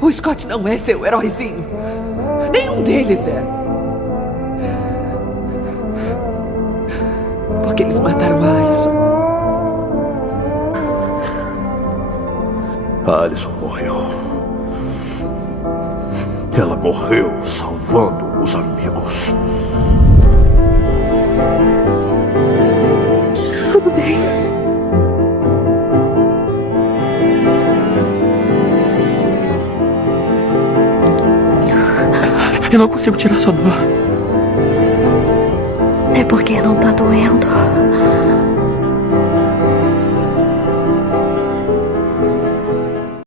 O Scott não é seu heróizinho. Nenhum deles é. Porque eles mataram a Alison. A Alison morreu. Ela morreu salvando os amigos. Tudo bem. Eu não consigo tirar sua dor. É porque não tá doendo.